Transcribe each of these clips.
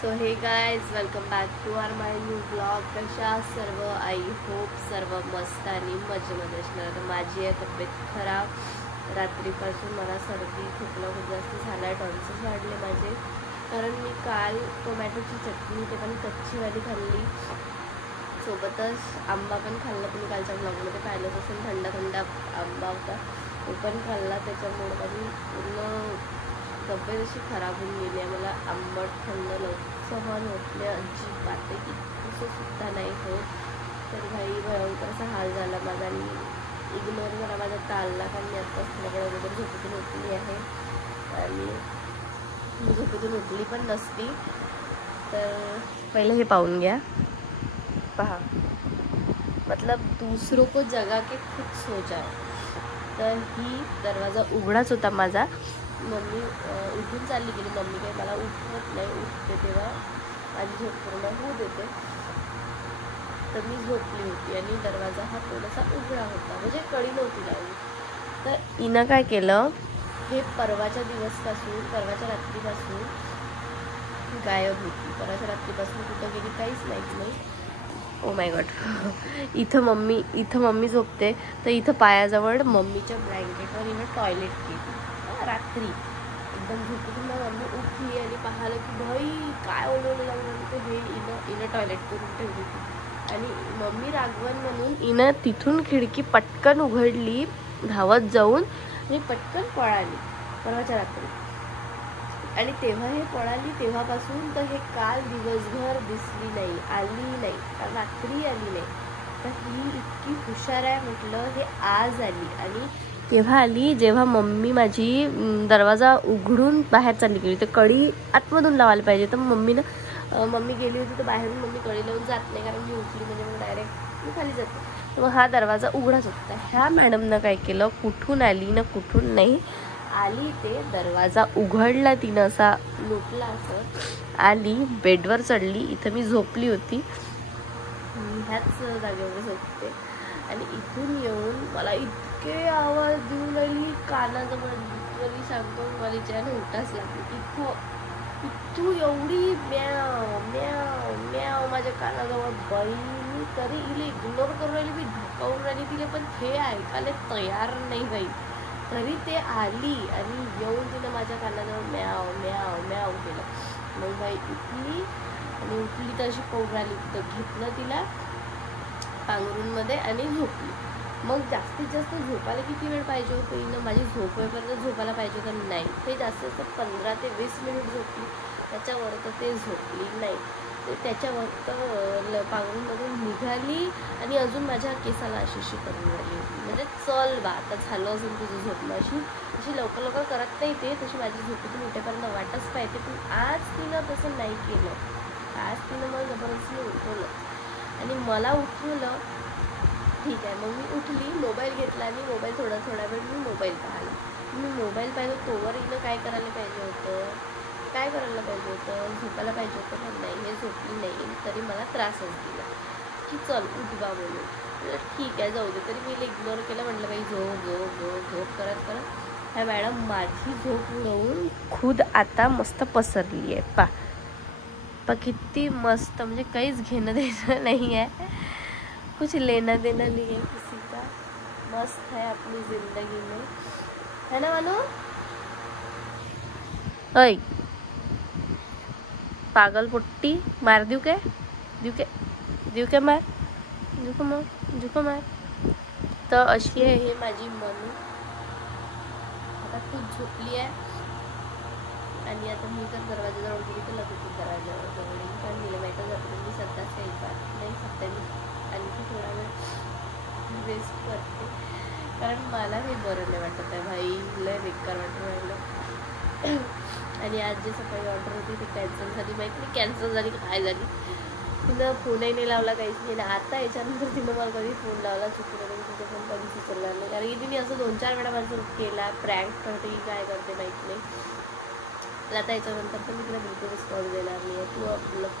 So hey guys welcome back to our my new blog. कशा सर्व? I hope सर्व मस्त आणि मजेमध्ये असणार. तर माझी आहे तब्येत खराब. रात्रीपासून मला सर्दी खोकला खूप जास्त झाला आहे. टॉन्सिल्स वाढले माझे, कारण मी काल टोमॅटोची चटणी ते पण कच्चीवाली खाल्ली, सोबतच आंबा पण खाल्ला. तुम्ही कालच्या ब्लॉगमध्ये पाहिलंच असेल, थंड थंड आंबा होता, तो पण खाल्ला. त्याच्यामुळे माझी पूर्ण तब्येत अशी खराब होऊन गेली आहे. मला आंबट थंड सहन होत नाही अजिबात, इतकंसं सुद्धा नाही होत. तर भाई भयंकर असा हाल झाला माझा आणि इग्नोर करा माझा चालला, कारण मी आत्ताच थोड्याकडे अगोदर झोपेतून उठली आहे आणि मी झोपेतून उठली पण नसती. तर पहिले हे पाहून घ्या, पहा, मतलब दूसरों को जगा के खुद सो जाओ. तर ही दरवाजा उघडाच होता माझा. मम्मी उठून चालली गेली. मम्मी काही मला उठवत नाही, उठते तेव्हा माझी झोप पूर्ण होऊ देते. तर मी झोपली होती आणि दरवाजा हा थोडासा उघडा होता, म्हणजे कडी नव्हती लावली. तर हिनं काय केलं, हे परवाच्या रात्रीपासून गायब होती. परवाच्या रात्रीपासून कुठं गेली काहीच माहीत नाही. Oh my God. इथं मम्मी झोपते, तर इथं पायाजवळ मम्मीच्या ब्लँकेटवर हिनं टॉयलेट केली रात्री. एकदम झोपेतून मम्मी उठली आणि पाहिलं की भाई काय ओलवलं लागलं, तर हे हिनं टॉयलेट करून ठेवली होती. आणि मम्मी रागवण म्हणून हिनं तिथून खिडकी पटकन उघडली धावत जाऊन आणि पटकन पळाली परवाच्या रात्री. आणि तेव्हा हे पळाली तेव्हापासून तर हे काल दिवसभर दिसली नाही, आली नाही, रात्री आली नाही. तर ही इतकी हुशार आहे म्हटलं. हे आज आली आणि तेव्हा आली जेव्हा मम्मी माझी दरवाजा उघडून बाहेर चालली गेली. तर कडी आतमधून लावायला पाहिजे, तर मम्मी गेली होती तर बाहेरून मम्मी कडी लावून जात नाही, कारण मी उठली म्हणजे मग डायरेक्ट मी खाली जाते. तर मग हा दरवाजा उघडाच होता. ह्या मॅडमनं काय केलं, कुठून आली ना कुठून नाही आली, ते दरवाजा उघडला तिनं, असा लुटला असं आली, बेडवर चढली. इथं मी झोपली होती, ह्याच जागेवर झोपते. आणि इथून येऊन मला इतके आवाज देऊ लागली कानाजवळ, लिटरली सांगतो मला ज्याने उठाच लागली. इथून एवढी म्याव म्याव म्याव माझ्या कानाजवळ बाई. मी तरी इले इग्नोर करून राहिली, मी धकावून राहिली तिला, पण हे ऐकायला तयार नाही बाई. तरी ते आली आणि येऊन तिनं माझ्या कानाजवळ म्याव म्याव म्याव केलं. मग बाई उठली आणि उठली तर अशी पळून आली. तिथं घेतलं तिला पांघरूणमध्ये आणि झोपली. मग जास्तीत जास्त झोपायला किती वेळ पाहिजे होतं, हिनं माझी झोप वेळपर्यंत झोपायला पाहिजे होतं, नाही. ते जास्तीत जास्त 15 ते 20 मिनिट झोपली, त्याच्यावर तर ते झोपली नाही. ते त्याच्यावर तर पांघरूणमधून निघाली आणि अजून माझ्या केसाला अशी करून राहिली होती. म्हणजे चल बा आता झालं असेल तुझं झोपणं. अशी लवकर लवकर करत नाही ते, तशी माझी झोपेतून उठेपर्यंत वाटच पाहिजे. पण आज तिनं तसं नाही केलं. आज तिनं मला जबरदस्ती उठवलं आणि मला उठवलं. ठीक आहे, मग मी उठली, मोबाईल घेतला आणि मोबाईल थोडा वेळ मी मोबाईल पाहिला. मी मोबाईल पाहिलं तोवर हिनं काय करायला पाहिजे होतं, झोपायला पाहिजे होतं. पण नाही, हे झोपली नाही, तरी मला त्रासच दिला की चल उठ बा म्हणून. ठीक आहे जाऊ दे, तरी मी इग्नोर केलं. म्हटलं बाई झोप करत ह्या मॅडम माझी झोप उडवून खुद आता मस्त पसरली आहे. पा किती मस्त, म्हणजे काहीच घेणं देणं नाही आहे, कुछ लेना देना नहीं है किसी का. मस्त है अपनी जिंदगी में, है ना मानो. ऐ पागल पुट्टी मार देऊ मार. तर अशी आहे हे माझी मनू. आता खूप झोपली आहे आणि आता मी तर दरवाजाजवळ गेली तर लगेच दरवाजाजवळ येईल, कारण मला माहीतच जातं मी सध्याच यायचा नाही. सध्या मी आणखी थोडा वेळ वेस्ट करते, कारण मला हे बरं नाही वाटत आहे भाई, लय बेकार वाटत राहिलं. आणि आज जे सकाळी ऑर्डर होती ती कॅन्सल झाली. माहिती नाही कॅन्सल झाली की काय झाली. तिनं फोनही नाही लावला, काहीच नाही. आता याच्यानंतर तिनं मला कधी फोन लावला चुकलं नाही, तिचा फोन कधीच उचलला नाही, कारण की तिने असं 2-4 वेळा माझं केला. प्रँक करते की काय करते माहीत नाही. आता याच्यानंतर तर मी तिला बिलकुल रिस्पॉन्स देणार नाही आहे. तू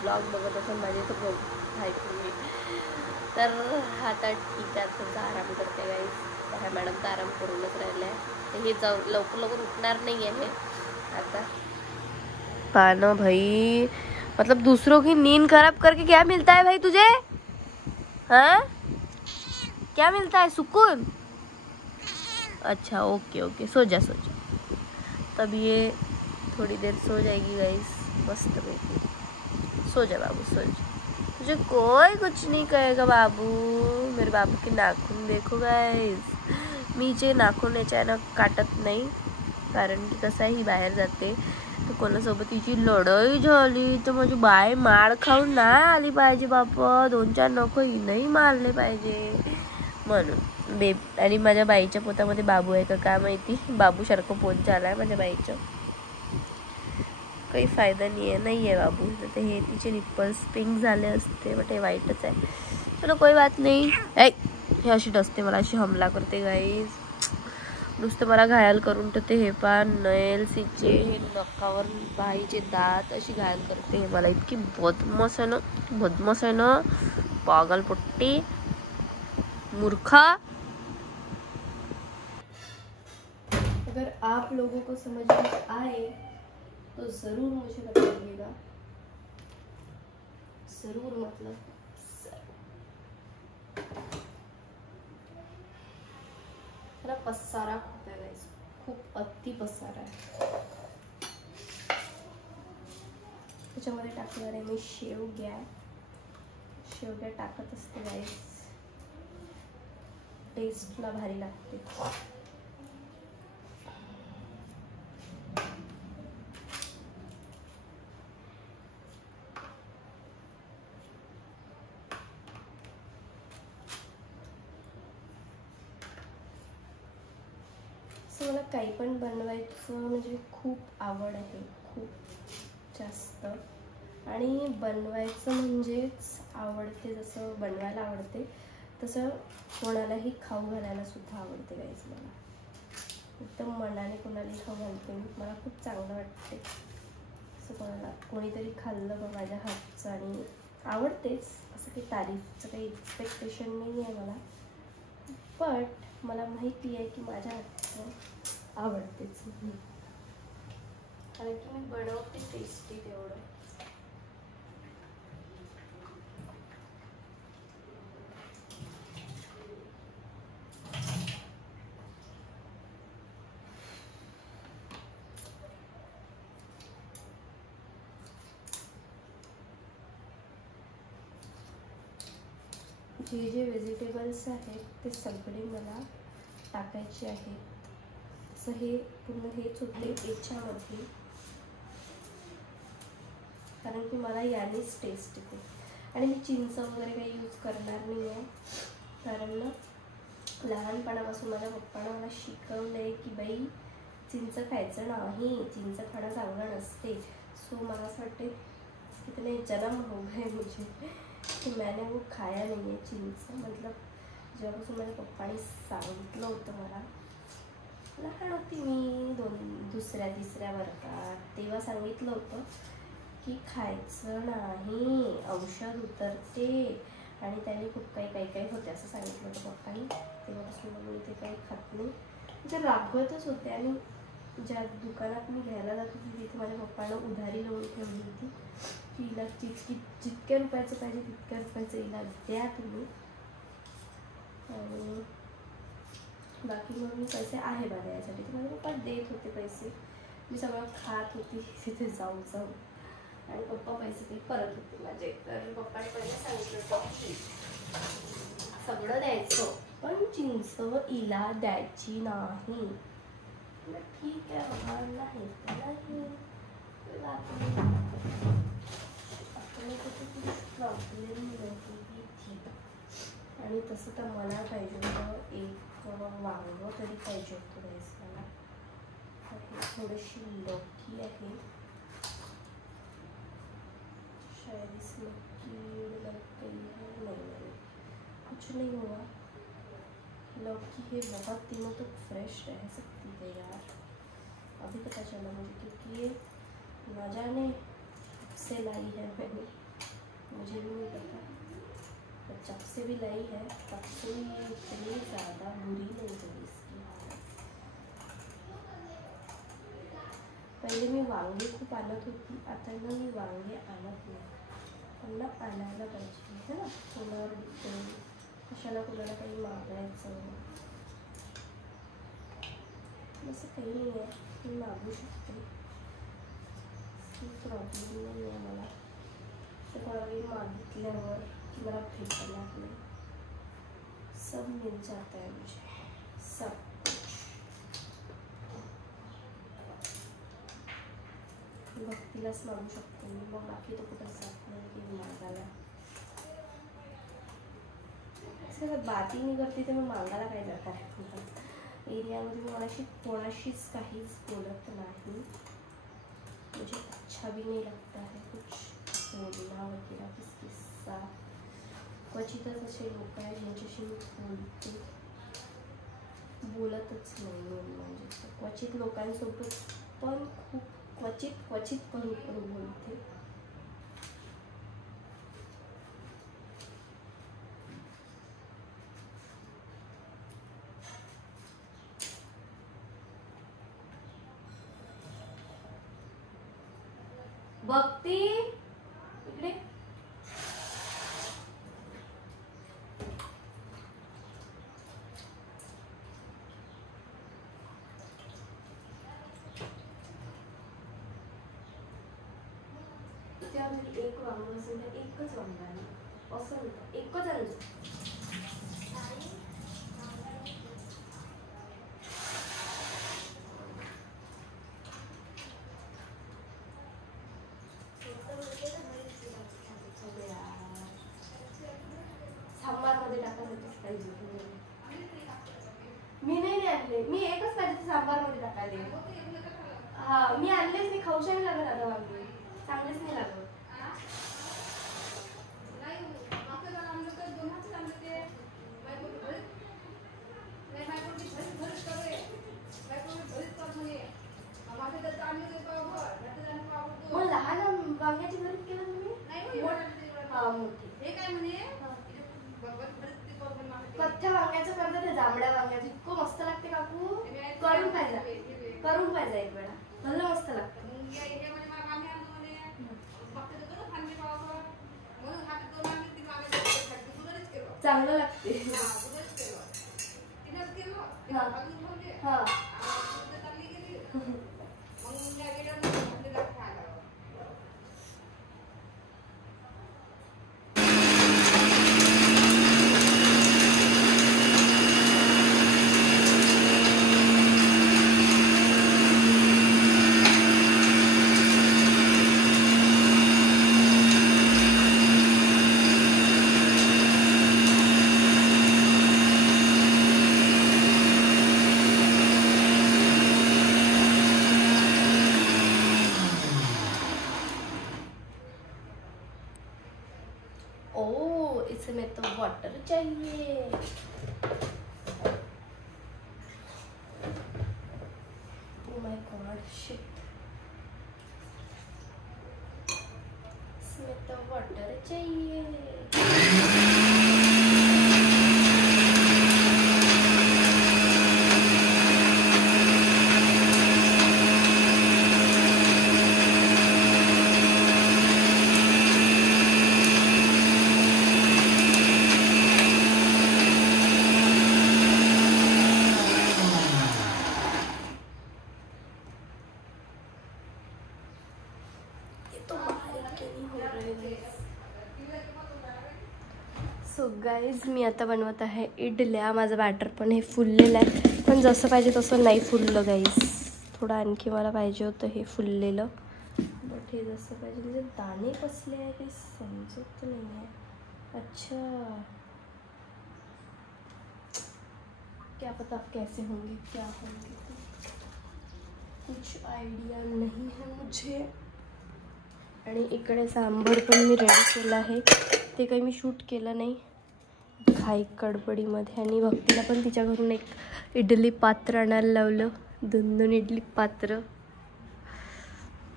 ब्लॉग बघत असेल माझे तर बघ ऐकून मी. तर आता ठीक आहे, तुमचा आराम करते गाईस. ह्या मॅडम तर आराम करूनच राहिल्या आहे. हे लवकर उठणार नाही आहे आता. पानं भाई मतलब दूसरों की नींद खराब करके क्या मिलता है भाई तुझे? हाँ, क्या मिलता है? सुकून? अच्छा ओके ओके, सो जा सो जा। तब ये थोड़ी देर सो जाएगी गाइस, मस्त में। सो जा बाबू, सो जा, तुझे कोई कुछ नहीं कहेगा बाबू। मेरे बाबू के नाखून देखो गाइस, मीचे नाखून अचानक काटत नाही, कारण की कसं आहे, ही बाहेर जाते तर कोणासोबत तिची लढाई झाली तर माझी बाई मार खाऊन नाही आली पाहिजे बापा, 2-4 नखं हिनंही मारले पाहिजे म्हणून आणि माझ्या बाईच्या पोतामध्ये बाबू आहे का काय माहिती, बाबूसारखं पोत झालाय माझ्या बाईचं, काही फायदा नाही आहे बाबू, तर हे तिचे निप्पल्स पिंक झाले असते, बट हे वाईटच आहे, चलो कोई बात नाही। हे अशी डसते मला, अशी हमला करते गाईज, नुसतं मला घायल करून ठेवते, हे पान नेल्स हिचे, हे नखावर बाईचे दात अशी घायल करते, हे मला इतकी बदमाश आहे ना, पागल पट्टी मूर्खा। अगर आप लोगों को समझ में आए तो जरूर मुझे बताइएगा, जरूर मतलब मेरा पसारा खूप आहे गाइस, खूप अति पसारा आहे। त्याच्यामध्ये टाकणार आहे मी शेवग्या टाकत असते गाइस, टेस्टला भारी लागते। मला काही पण बनवायचं म्हणजे खूप आवड आहे, खूप जास्त, आणि बनवायचं म्हणजेच आवडते, जसं बनवायला आवडते तसं कोणालाही खाऊ घालायला सुद्धा आवडते गाईस, मला एकदम मनाने कोणालाही खाऊ घालते, मला खूप चांगलं वाटते असं, कोणाला कोणीतरी खाल्लं बघ माझ्या हातचं आणि आवडतेच, असं काही तारीफचं काही एक्सपेक्टेशन नाही आहे मला, बट मला माहिती आहे की माझ्या हातचं आवडतेच म्हणून, कारण की मी बनवते टेस्टी तेवढं। जे व्हेजिटेबल्स आहेत ते सगळे मला टाकायचे आहेत, असं हे पूर्ण हेच होते याच्यामध्ये, कारण की मला यानेच टेस्ट येते, आणि मी चिंच वगैरे काही यूज करणार नाही आहे, कारण ना लहानपणापासून माझ्या पप्पाने मला शिकवलं आहे की बाई चिंच खायचं नाही, चिंच खाणं चांगलं नसते, सो मला असं वाटते की त्याने जन्म हो गए मुझे कि मैंने वो खाया नहीं है चिंच, मतलब जेव्हापासून माझ्या पप्पाने सांगितलं होतं मला, लहान होती मी 2-3 वर्गात, तेव्हा सांगितलं होतं की खायचं नाही, औषध उतरते, आणि त्याने खूप काही होते असं सांगितलं होतं पप्पानी, तेव्हापासून मग मी ते काही खात नाही, म्हणजे रागवतच होते, आणि ज्या दुकानात मी घ्यायला जात होती तिथे माझ्या पप्पानं उधारी लावून ठेवली होती की हिला जितक्या रुपयाचं पाहिजे तितक्या रुपयाचं हिला द्या तुम्ही, आणि बाकी म्हणून पैसे आहे बघा यासाठी, तर माझे पप्पा देत होते पैसे, मी सगळं खात होती तिथे जाऊन, आणि पप्पा पैसे ते परत होते माझे, तर पप्पाने पहिले सांगितलं होतं सगळं द्यायचं पण चिंच हिला द्यायची नाही, ठीक आहे बाबा, नाही आपल्याला कुठे प्रॉब्लेम नाही थी, आणि तसं तर मला पाहिजे होतं एक वांगं तरी पाहिजे होतं गाईस मला, थोडीशी लौकी आहे, शायद इस लौकी नहीं, कुछ नहीं हुआ, लौकी है बहुत दिनों तक फ्रेश रह सकती है यार, अभी पता चला मुझे, क्योंकि ये न जाने कब से लाई है मैंने, मुझे भी नहीं पता, पर जब से भी लाई है तब से ये इतनी ज़्यादा बुरी नहीं हुई इसकी हालत, पहिले मी वांगे खूप आणत होती, आता ना मी वांगे आणत नाही. पण ना आणायला पाहिजे है ना, कोणावर डिपेंड, कशाला कोणाला काही मागायचं असं काही नाही आहे. मी मागू शकते, प्रॉब्लेम नाही आहे मला. तर कोणालाही मागितल्यावर की मला भेटणार नाही. सब मिल जाता है मुझे, सब भक्तीलाच मागू शकते मी, मग बाकी तो कुठं जात नाही की मागायला. सगळं बात ही नहीं करती तर मग मागायला काय जात आहे. एरियामध्ये मी कोणाशीच काहीच बोलत नाही. मुझे अच्छा भी नहीं लगता है कुछ बोलना वगैरह किसके साथ. क्वचितच असे लोक आहेत ज्यांच्याशी मी बोलतच नाही. म्हणजे क्वचित लोकांसोबत पण खूप क्वचित पण बोलते. भक्ती इकडे. त्यामध्ये एक वांग असेल तर एकच वांग आहे असं म्हणतात, एकच आणतो. सांबारमध्ये टाकायचं पाहिजे. मी नाही आणले, मी एकच पाहिजे सांबारमध्ये टाकायला. हा मी आणलेच, मी खाऊशा नाही लागत आता वांगे, चांगलेच नाही लागत. मग लहान वांग्याची भरीत केलं तुम्ही? हा मोठी. कथ्या वांग्याचं करतात ते, जांभळ्या वांग्याचं इतकं मस्त लागते काकू. करून पाहिजे एक वेळा, भलं मस्त लागतं. चांगलं लागते. हा इसमें तो वाटर चाहिए. Oh my God, shit. इसमें तो वाटर चाहिए. सो गाईज मी आता बनवत आहे इडल्या. माझं बॅटर पण हे फुललेलं आहे, पण जसं पाहिजे तसं नाही फुललं गाईज. थोडं आणखी मला पाहिजे होतं हे फुललेलं, बट हे जसं पाहिजे म्हणजे दाणे कसले आहे काही समजत नाही आहे. अच्छा, क्या पता कैसे होंगे क्या होंगे, कुछ आइडिया नहीं है मुझे. आणि इकडे सांबार पण मी रेडी केलं आहे, ते काही मी शूट केलं नाही घाई गडबडीमध्ये. आणि भक्तीला पण तिच्या घरून एक इडली पात्र आणायला लावलं, 2 इडली पात्र.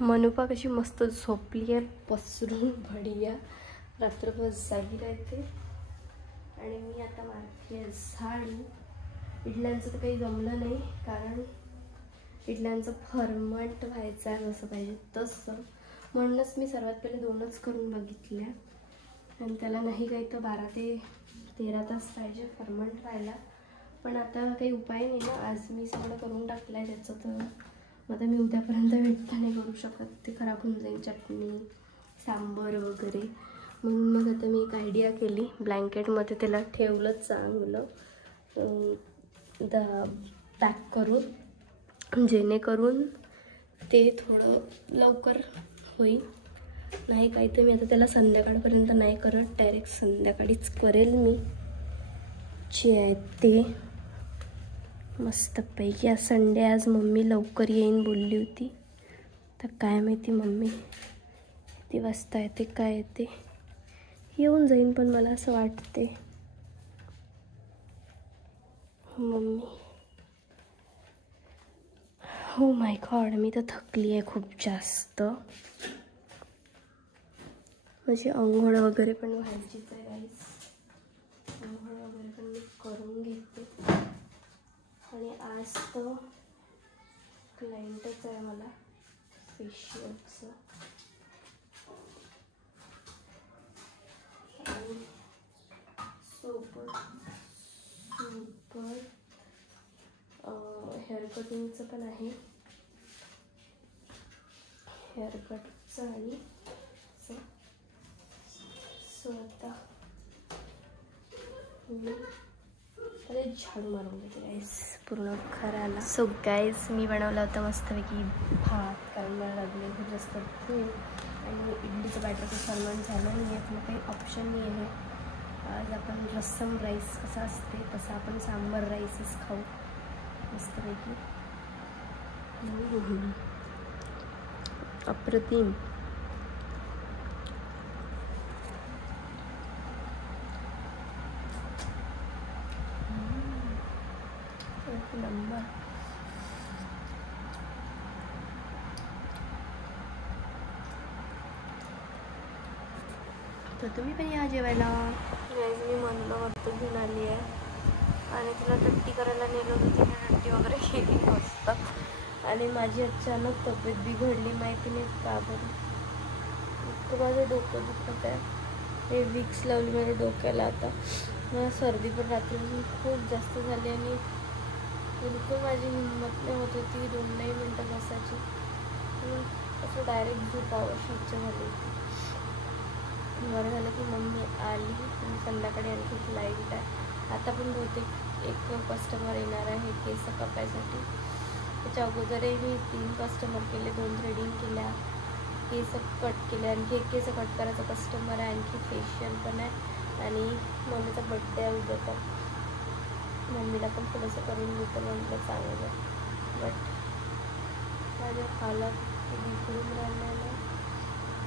मनुपा कशी मस्त झोपली आहे पसरून बढिया, रात्रभर जागी राहते. आणि मी आता मारते झाडू. इडल्यांचं तर काही जमलं नाही, कारण इडल्यांचं फर्मंट व्हायचं आहे जसं पाहिजे तसं. म्हणूनच मी सर्वात पहिले 2च करून बघितल्या आणि त्याला नाही काही तर 12 ते 13 तास पाहिजे फर्मंट व्हायला. पण आता काही उपाय नाही ना, आज मी सगळं करून टाकलं आहे त्याचं, तर आता मी उद्यापर्यंत वेट नाही करू शकत, ते खराब होऊन जाईल चटणी सांबर वगैरे. म्हणून मग आता मी एक आयडिया केली, ब्लँकेटमध्ये त्याला ठेवलं चांगलं पॅक करून, जेणेकरून ते थोडं लवकर होईल. नाही काही तर मी आता त्याला संध्याकाळपर्यंत नाही करत, डायरेक्ट संध्याकाळीच करेल मी जे आहे ते मस्तपैकी. आज संडे, आज मम्मी लवकर येईन बोलली होती, तर काय माहिती मम्मी किती वाजता येते काय येते. येऊन जाईन, पण मला असं वाटते मम्मी. हो माय गॉड, मी तर थकली आहे खूप जास्त. माझी अंघोळ वगैरे पण व्हायचीच आहे गाईस, अंघोळ वगैरे पण मी करून घेते. आणि आज तर क्लायंटच आहे मला फेशियलचं. आणि सोबत हेअर कटिंगचं पण आहे, हेअर कटचं आणि स्वतः झाडू मारून घेते गाईस पूर्ण घराला. सो गाईस मी बनवला होता मस्तपैकी भात, कारण मला लागले खूप जास्त भूक. आणि इडलीचं बॅटरचं फर्मंट झालं नाही आहे, काही ऑप्शन नाही आहे. आज आपण रस्सम राईस कसं असते तसं आपण सांबर राईसच खाऊ मस्तपैकी. अप्रतिम. नंबर. तर तुम्ही पण या जेवायला. मी म्हणलं वरती घेऊन आली आहे आणि तिला टट्टी करायला नेलं होतं, तिने टट्टी वगैरे केली मस्त. आणि माझी अचानक तब्येत बिघडली, माहिती नाही का बरं. इतकं माझं डोकं दुखत आहे, हे विक्स लावली माझ्या डोक्याला. आता मला सर्दी पण रात्रीपासून खूप जास्त झाली आणि बिलकुल माझी हिंमत नाही होत होती 2-2 मिनटं बसायची. असं डायरेक्ट झोप आवश्यक झाली होती. बरं झालं की मम्मी आली आणि संध्याकाळी आणखी फ्लाईट आहे. आता पण बहुतेक एक कस्टमर येणार आहे केस कापायसाठी. त्याच्या अगोदरही मी 3 कस्टमर केले, 2 थ्रेडिंग केल्या, केस कट केले, आणखी एक केस कट करायचा कस्टमर आहे, आणखी फेशियल पण आहे. आणि मम्मीचा बड्डे आहे उद्या, तर मम्मीला पण थोडंसं करून घेतं म्हटलं चांगलं. बट माझ्या हालत बिघडून राहिल्याला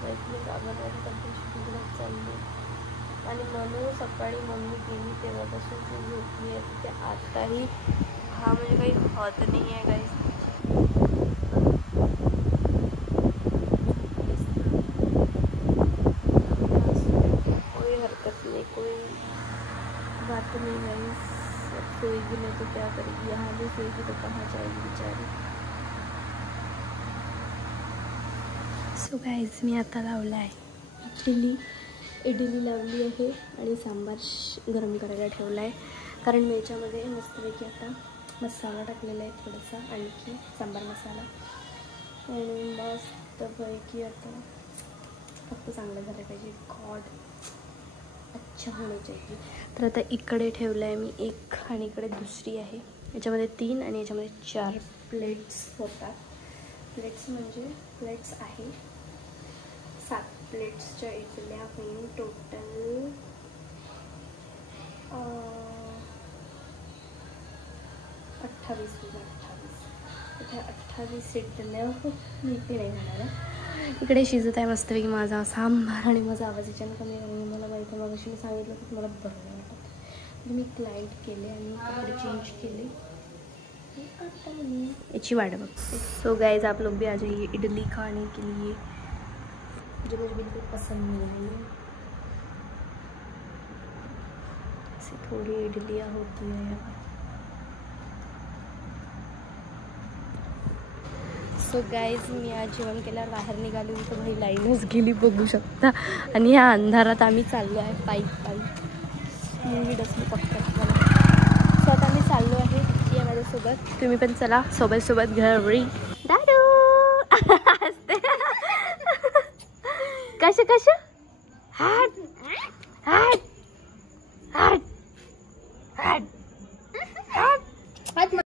माहिती घाबरण्याची तब्येत बिघडत चालली. आणि म्हणून सकाळी मम्मी गेली तेव्हापासून ती झोपली आहे, तिथे आताही हा म्हणजे काही हद नाही आहे काही. कोई हरकत नहीं, कोई बात नहीं गाइस. सोएगी नहीं तो क्या करेगी, यहाँ भी सोएगी तो कहाँ जाएगी बेचारी. सो गाइस मी आता लावला आहे इडली लावली आहे आणि सांबार गरम करायला ठेवला आहे. कारण मी याच्यामध्ये मस्तपैकी आता मसाला टाकलेला आहे थोडासा, आणखी सांबार मसाला. आणि मस्तपैकी आता फक्त चांगलं झालं पाहिजे, गॉड अच्छा होणं चाहिए. तर आता इकडे ठेवलं आहे मी एक आणि इकडे दुसरी आहे. याच्यामध्ये 3 आणि याच्यामध्ये 4 प्लेट्स होतात. प्लेट्स म्हणजे प्लेट्स आहे 7 प्लेट्सच्या इडल्या होईल टोटल 28. इथे 28 इडल्या नीती नाही होणार आहे. इकडे शिजत आहे मस्तपैकी माझा सांबार आणि माझा आवाज याच्यानं कमी झाला. मला माहिती आहे, मगाशी मी सांगितलं की मला बरं नाही वाटत. तर मी क्लायंट केले आणि कपडे चेंज केले, आता मी याची वाट बघते. सो गाइस आप लोग भी आ जाइए इडली खाने के लिए, जो मुझे बिल्कुल पसंद नहीं आई. ऐसी थोड़ी इडलियाँ होती है यहाँ. सो गाईज मी आज जेवण केल्यावर बाहेर निघाली तर भाई लाईनच गेली बघू शकता. आणि ह्या अंधारात आम्ही चाललो आहे पायी मूवी डसली पक्कत मला. सो आता आम्ही चाललो आहे ती आहे माझ्यासोबत. तुम्ही पण चला सोबत घरी. दादू कसं हाट हाट